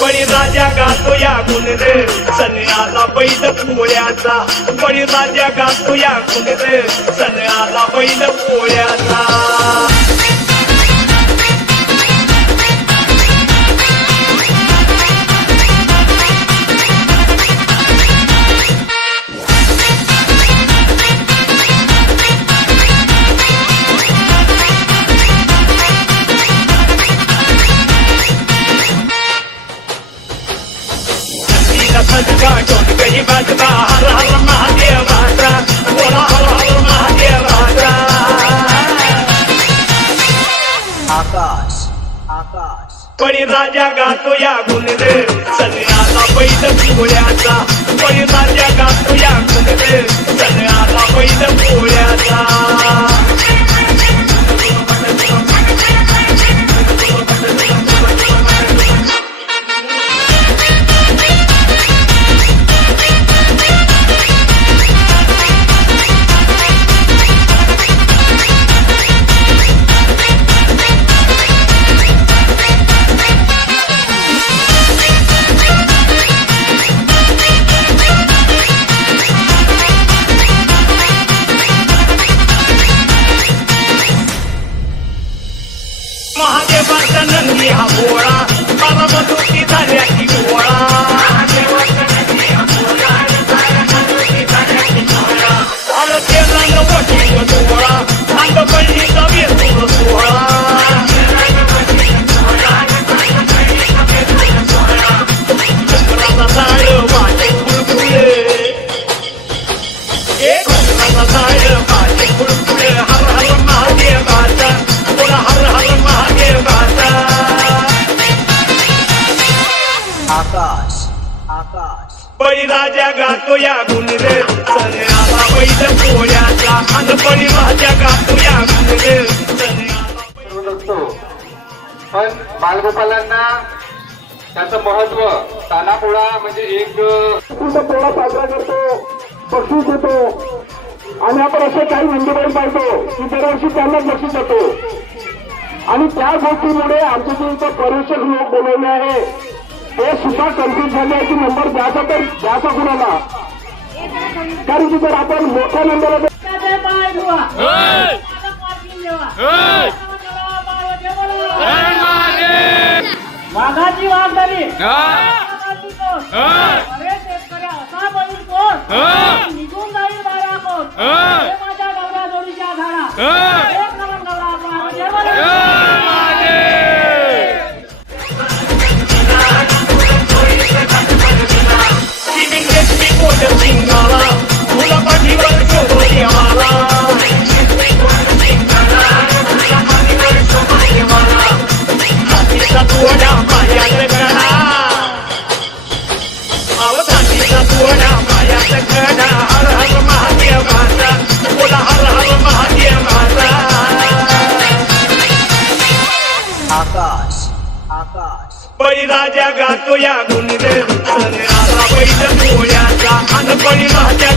बळीराजा गातो या गुण रे सण आला बैल पोळ्याचा बळीराजा गातो या गुण रे सण आला बैल पोळ्याचा गई बजबा हर हर महादेवाचा बोला हर हर महादेवाचा आकाश आकाश बळीराजा गातो या गुण रे सण आला बैल पोळ्याचा बळीराजा गातो या गुण रे सण आला बैल पोळ्याचा महादेवाचा नंदी हा भोळा बाबामधुकी झाल्या की गोळा केला नवटी सोहळा अंगपल्लीचा वेसूर सोहळा चंद्राचा झाड वाटे फुलफुले चंद्राचा झाड वाटे फुलफुले हर हर महादेवाचा बोला हर हर महादेवाचा आकाश आकाश बळीराजा गातो या गुण रे सण आला बैल पोळ्याचा आणि बळीराजा गातो या गुण रे सण आला पण बालगोपालांना त्याचं महत्व तानापोळा म्हणजे एक पोळा साजरा करतो बक्षीस देतो आणि आपण असे काही नंदीबाई पाहतो की दरवर्षी त्यांनाच बक्षीस देतो आणि त्या गोष्टीमुळे आमचे जे इथं पर्यटक लोक बोलवले आहे ते सुद्धा कन्फ्युज झाले आहे की नंबर द्यायचा तर द्यायचा कुणाला कारण की जर आपण मोठ्या नंबरला वाघाची वाघ झाली अरे शेतकऱ्या असा बळी कोण निघून जाईल बारा कोण माझ्या गौरा जोडीच्या झाडा एक नमन गौरा आकाश आकाश बळीराजा गातो या गुण रे सण आला बैल पोळ्याचा आणि बळीराजा